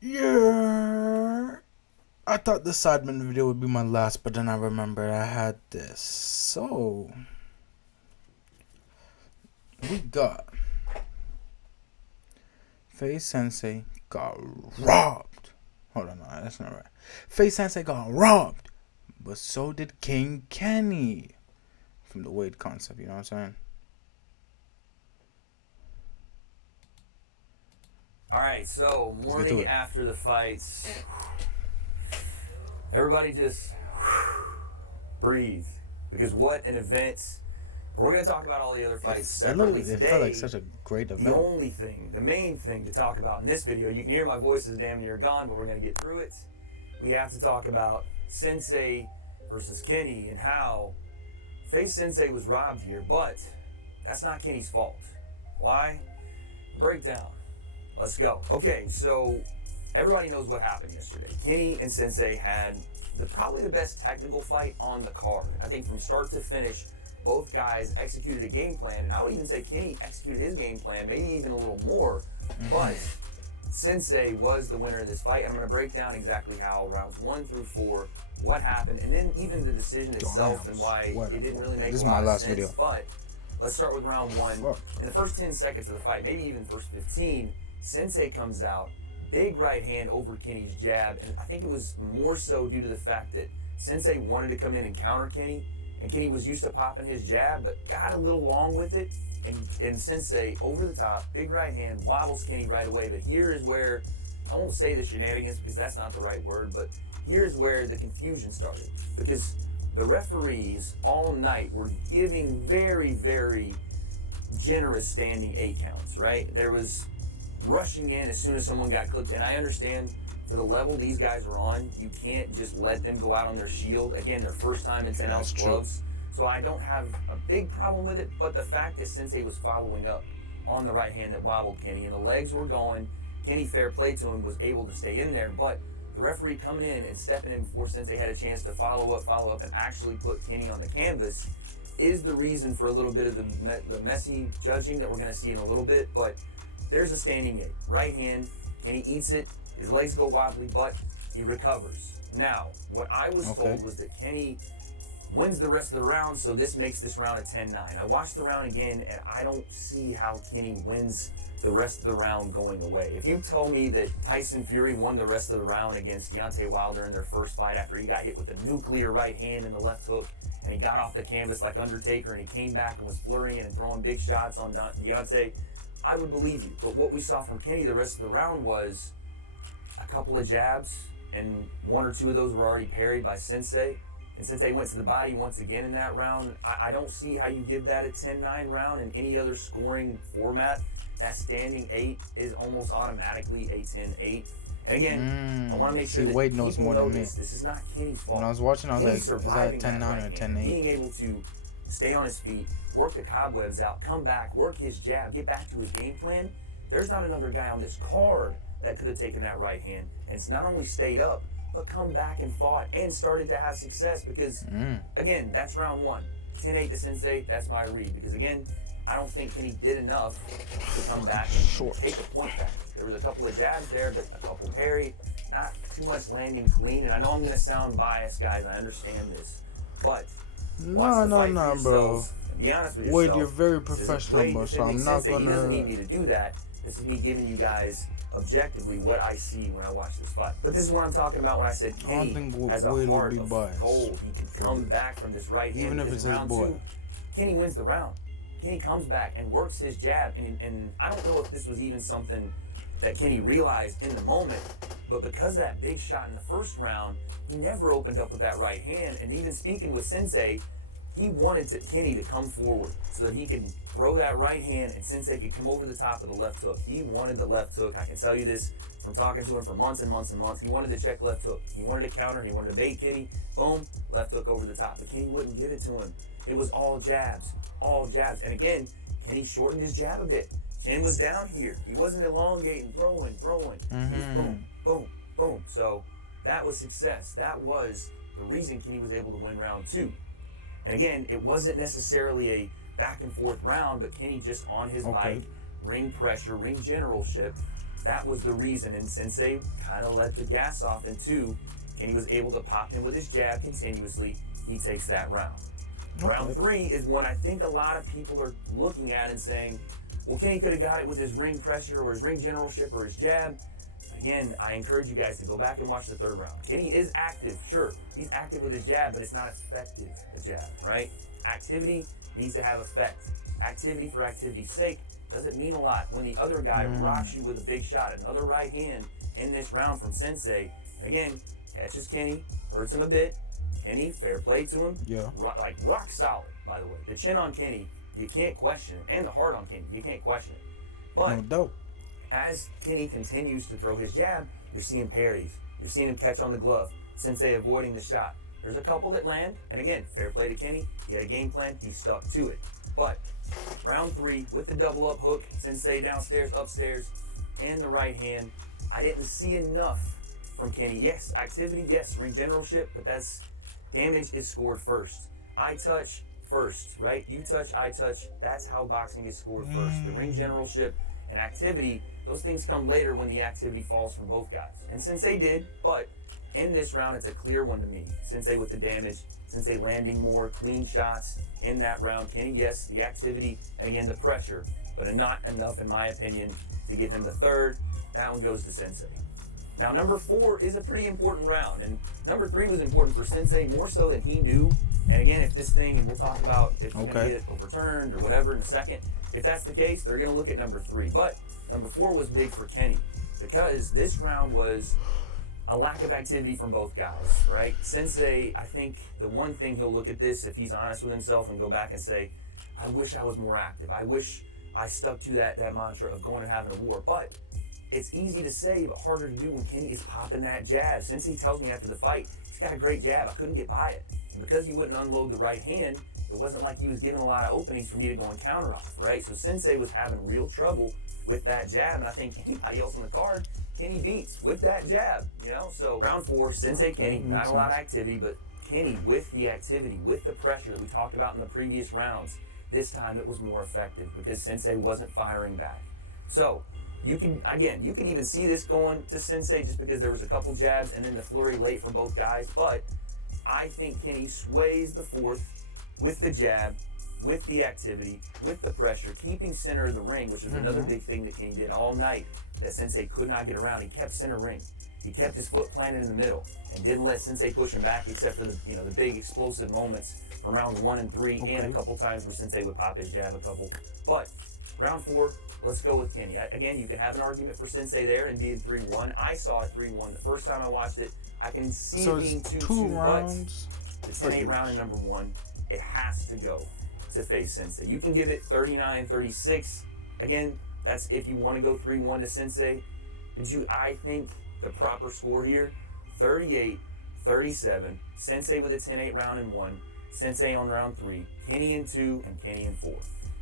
Yeah. I thought the Sidemen video would be my last, but then I remembered I had this. So, we got Faze Sensei got robbed. Hold on, no, that's not right. Faze Sensei got robbed, but so did King Kenny. From the Wade concept, you know what I'm saying? All right, so Let's get to morning it. after the fights, everybody just breathe because what an event. We're going to talk about all the other fights separately It felt like today. such a great The event. only thing, the main thing to talk about in this video, you can hear my voice is damn near gone, but we're going to get through it. We have to talk about Sensei versus Kenny and how Faze Sensei was robbed here, but that's not Kenny's fault. Why? Breakdown. Let's go. Okay, so everybody knows what happened yesterday. Kenny and Sensei had probably the best technical fight on the card. I think from start to finish, both guys executed a game plan, and I would even say Kenny executed his game plan, maybe even a little more, but Sensei was the winner of this fight, and I'm going to break down exactly how rounds 1 through 4, what happened, and then even the decision itself and why it didn't really make a lot of sense. Video. But let's start with round 1. In the first 10 seconds of the fight, maybe even first 15, Sensei comes out, big right hand over Kenny's jab, and I think it was more so due to the fact that Sensei wanted to come in and counter Kenny, and Kenny was used to popping his jab, but got a little long with it, and Sensei, over the top, big right hand, wobbles Kenny right away, but here is where, I won't say the shenanigans because that's not the right word, but here's where the confusion started, because the referees all night were giving very, very generous standing 8 counts, right? There was rushing in as soon as someone got clipped, and I understand for the level these guys are on, you can't just let them go out on their shield. Again, their first time in 10-ounce gloves. So I don't have a big problem with it, but the fact that Sensei was following up on the right hand that wobbled Kenny, and the legs were going, Kenny, fair play to him, was able to stay in there, but the referee coming in and stepping in before Sensei had a chance to follow up, and actually put Kenny on the canvas is the reason for a little bit of the messy judging that we're going to see in a little bit, but there's a standing 8. Right hand, Kenny eats it, his legs go wobbly, but he recovers. Now, what I was told was that Kenny wins the rest of the round, so this makes this round a 10-9. I watched the round again, and I don't see how Kenny wins the rest of the round going away. If you tell me that Tyson Fury won the rest of the round against Deontay Wilder in their first fight after he got hit with the nuclear right hand and the left hook, and he got off the canvas like Undertaker, and he came back and was flurrying and throwing big shots on Deontay, I would believe you. But what we saw from Kenny the rest of the round was a couple of jabs, and 1 or 2 of those were already parried by Sensei. And Sensei went to the body once again in that round. I don't see how you give that a 10-9 round in any other scoring format. That standing 8 is almost automatically a 10-8. And again, I want to make sure that Wade knows more than me. This is not Kenny's fault. When I was watching, I was Kenny's like, is that a 10-9 right or a 10-8? Being able to stay on his feet, work the cobwebs out, come back, work his jab, get back to his game plan. There's not another guy on this card that could have taken that right hand and it's not only stayed up, but come back and fought and started to have success because, again, that's round 1. 10-8 to Sensei, that's my read. Because, again, I don't think Kenny did enough to come back and take a point back. There was a couple of jabs there, but a couple parried. Not too much landing clean. And I know I'm going to sound biased, guys. I understand this. But No, bro. Be honest with yourself. Wade, you're very professional, bro, so I'm not He doesn't need gonna... me to do that. This is me giving you guys objectively what I see when I watch this fight. But this is what I'm talking about when I said Kenny has a heart of gold. He can come back from this right hand. Even if it's his boy. 2, Kenny wins the round. Kenny comes back and works his jab. And I don't know if this was even something that Kenny realized in the moment, but because of that big shot in the first round, he never opened up with that right hand. And even speaking with Sensei, he wanted Kenny to come forward so that he could throw that right hand and Sensei could come over the top of the left hook. He wanted the left hook. I can tell you this from talking to him for months and months and months. He wanted to check left hook. He wanted to counter. He wanted to bait Kenny. Boom, left hook over the top. But Kenny wouldn't give it to him. It was all jabs, all jabs. And again, Kenny shortened his jab a bit. Chin was down here. He wasn't elongating, throwing. He was boom, boom, boom. So that was success. That was the reason Kenny was able to win round 2. And again, it wasn't necessarily a back and forth round, but Kenny just on his bike, ring pressure, ring generalship. that was the reason, and Sensei kind of let the gas off in 2, and he was able to pop him with his jab continuously. He takes that round. Okay. Round 3 is one I think a lot of people are looking at and saying, well, Kenny could have got it with his ring pressure or his ring generalship or his jab. Again, I encourage you guys to go back and watch the 3rd round. Kenny is active, sure. He's active with his jab, but it's not effective, a jab, right? Activity needs to have effect. Activity for activity's sake doesn't mean a lot when the other guy rocks you with a big shot, another right hand in this round from Sensei. Again, catches Kenny, hurts him a bit. Kenny, fair play to him. Yeah. Rock solid, by the way. The chin on Kenny, you can't question it. And the heart on Kenny, you can't question it. But no doubt. As Kenny continues to throw his jab, you're seeing parries. You're seeing him catch on the glove. Sensei avoiding the shot. There's a couple that land, and again, fair play to Kenny. He had a game plan, he stuck to it. But round 3 with the double up hook, Sensei downstairs, upstairs, and the right hand. I didn't see enough from Kenny. Yes, activity, yes, ring generalship, but that's damage is scored first. I touch first, right? You touch, I touch. That's how boxing is scored first. The ring generalship and activity, those things come later when the activity falls from both guys. And Sensei did, but in this round, it's a clear one to me. Sensei with the damage, Sensei landing more clean shots in that round. Kenny, yes, the activity, and again, the pressure, but not enough, in my opinion, to give him the 3rd. That one goes to Sensei. Now, number 4 is a pretty important round, and number 3 was important for Sensei more so than he knew. And again, if this thing, and we'll talk about if he's going to get it overturned or whatever in a second, if that's the case, they're going to look at number 3. But number 4 was big for Kenny because this round was a lack of activity from both guys, right? Sensei, I think the one thing he'll look at this, if he's honest with himself, and go back and say, I wish I was more active. I wish I stuck to that mantra of going and having a war. But it's easy to say, but harder to do when Kenny is popping that jab. Sensei tells me after the fight, he's got a great jab. I couldn't get by it. And because he wouldn't unload the right hand, it wasn't like he was giving a lot of openings for me to go and counter off, right? So Sensei was having real trouble with that jab, and I think anybody else on the card, Kenny beats with that jab, you know? So round 4, Sensei, Kenny, not a lot of activity, but Kenny with the activity, with the pressure that we talked about in the previous rounds, this time it was more effective because Sensei wasn't firing back. So you can even see this going to Sensei just because there was a couple jabs and then the flurry late for both guys, but I think Kenny sways the 4th with the jab, with the activity, with the pressure, keeping center of the ring, which was another big thing that Kenny did all night that Sensei could not get around. He kept center ring. He kept his foot planted in the middle and didn't let Sensei push him back except for the big explosive moments from rounds 1 and 3 and a couple times where Sensei would pop his jab a couple. But round 4, let's go with Kenny. Again, you can have an argument for Sensei there and being 3-1. I saw it 3-1 the first time I watched it. I can see it being 2-2, but the 10-8 round in number 1, it has to go to Faze Sensei. You can give it 39-36. Again, that's if you want to go 3-1 to Sensei. But I think the proper score here, 38-37. Sensei with a 10-8 round in 1. Sensei on round 3. Kenny in 2 and Kenny in 4.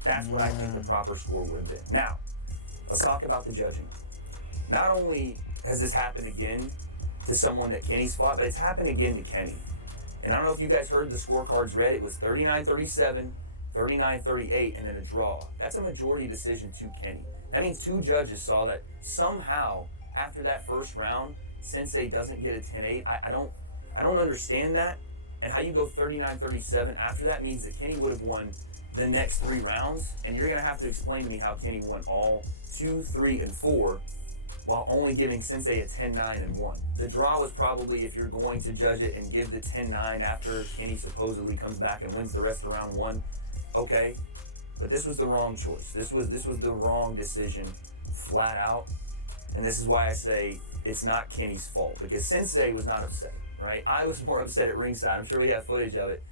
That's what I think the proper score would have been. Now, let's talk about the judging. Not only has this happened again to someone that Kenny's fought, but it's happened again to Kenny. And I don't know if you guys heard the scorecards read. It was 39-37, 39-38, and then a draw. That's a majority decision to Kenny. That means 2 judges saw that somehow after that first round, Sensei doesn't get a 10-8. I don't understand that. And how you go 39-37 after that means that Kenny would have won the next 3 rounds. And you're going to have to explain to me how Kenny won all 2, 3, and 4 while only giving Sensei a 10-9 and 1. The draw was probably, if you're going to judge it and give the 10-9 after Kenny supposedly comes back and wins the rest of round 1, okay. But this was the wrong choice. This was the wrong decision, flat out. And this is why I say it's not Kenny's fault, because Sensei was not upset, right? I was more upset at ringside. I'm sure we have footage of it.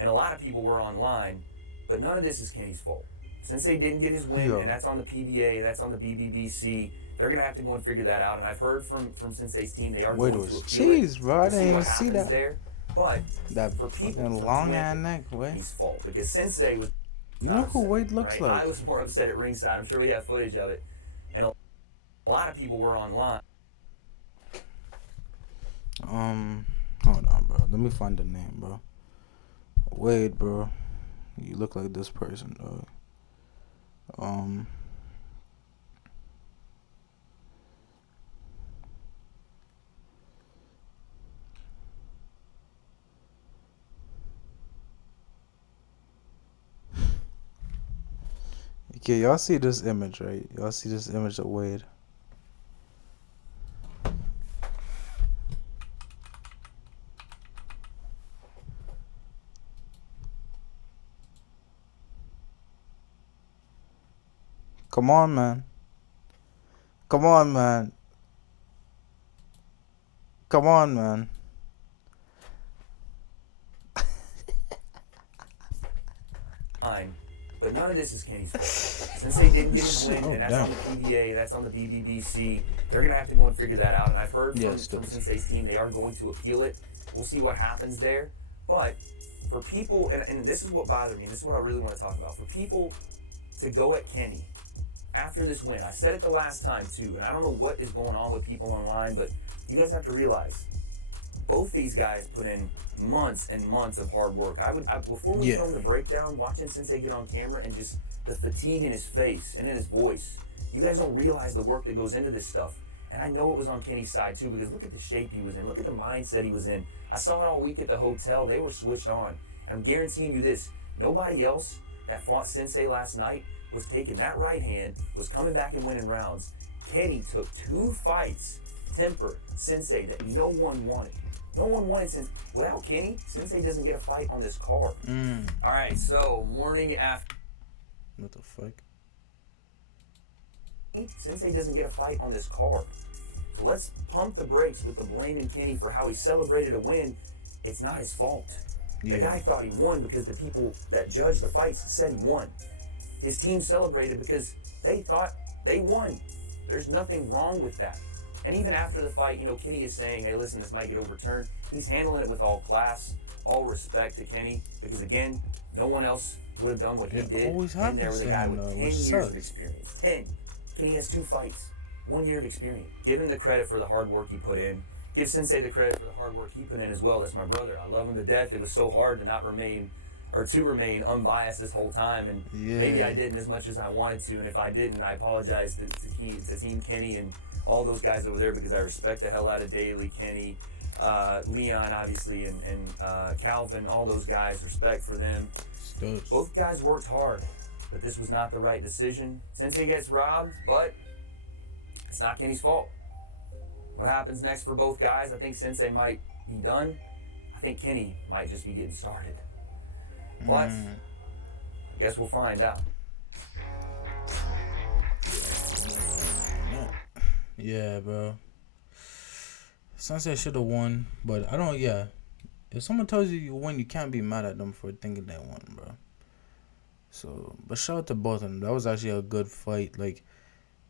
And a lot of people were online, but none of this is Kenny's fault. Sensei didn't get his win, and that's on the PBA, that's on the BBBC. They're going to have to go and figure that out. And I've heard from Sensei's team, they are going to appeal cheese, bro. I didn't even see that. There. But that for people long ass neck, way. His fault, because Sensei was. You know who Wade looks like? I was more upset at ringside. I'm sure we have footage of it, and a lot of people were online. Hold on, bro. Let me find the name, bro. Wade, bro. You look like this person, dog. Okay, y'all see this image, right? Y'all see this image of Wade. Come on, man. Come on, man. Come on, man. But none of this is Kenny's fault. Sensei didn't get his win, Oh, and that's damn. on the PBA, that's on the BBBC. They're going to have to go and figure that out. And I've heard from Sensei's team they are going to appeal it. We'll see what happens there. But for people, and this is what bothered me, this is what I really want to talk about. For people to go at Kenny after this win, I said it the last time too, and I don't know what is going on with people online, but you guys have to realize both these guys put in months and months of hard work. Before we filmed the breakdown, watching Sensei get on camera and just the fatigue in his face and in his voice, you guys don't realize the work that goes into this stuff. And I know it was on Kenny's side too, because look at the shape he was in. Look at the mindset he was in. I saw it all week at the hotel. They were switched on. And I'm guaranteeing you this, nobody else that fought Sensei last night was taking that right hand, was coming back and winning rounds. Kenny took 2 fights, temper, Sensei, that no one wanted. No one wanted Sensei. Without Kenny, Sensei doesn't get a fight on this card. All right, so morning after. What the fuck? Sensei doesn't get a fight on this card. So let's pump the brakes with the blaming Kenny for how he celebrated a win. It's not his fault. The guy thought he won because the people that judged the fights said he won. His team celebrated because they thought they won. There's nothing wrong with that. And even after the fight, you know, Kenny is saying, hey, listen, this might get overturned. He's handling it with all class, all respect to Kenny, because again, no one else would have done what he did. And there was a guy with 10 years of experience. 10. Kenny has 2 fights, 1 year of experience. Give him the credit for the hard work he put in. Give Sensei the credit for the hard work he put in as well. That's my brother. I love him to death. It was so hard to not remain, or to remain unbiased this whole time. And maybe I didn't as much as I wanted to. And if I didn't, I apologize to Team Kenny and all those guys over there, because I respect the hell out of Daly, Kenny, Leon, obviously, and Calvin, all those guys, respect for them. Both guys worked hard, but this was not the right decision. Sensei gets robbed, but it's not Kenny's fault. What happens next for both guys? I think Sensei might be done. I think Kenny might just be getting started. But I guess we'll find out. Yeah, bro. Sensei should have won, but I don't. If someone tells you you won, you can't be mad at them for thinking they won, bro. So, but shout out to both of them. That was actually a good fight. Like,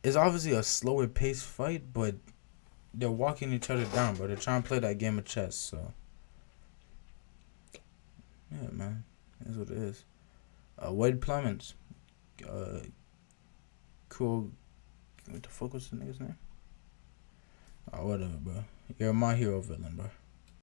it's obviously a slower paced fight, but they're walking each other down, bro. They're trying to play that game of chess. So, yeah, man, that's what it is. Wade Clements, cool. What the fuck was the nigga's name? Whatever, bro. You're my hero villain, bro.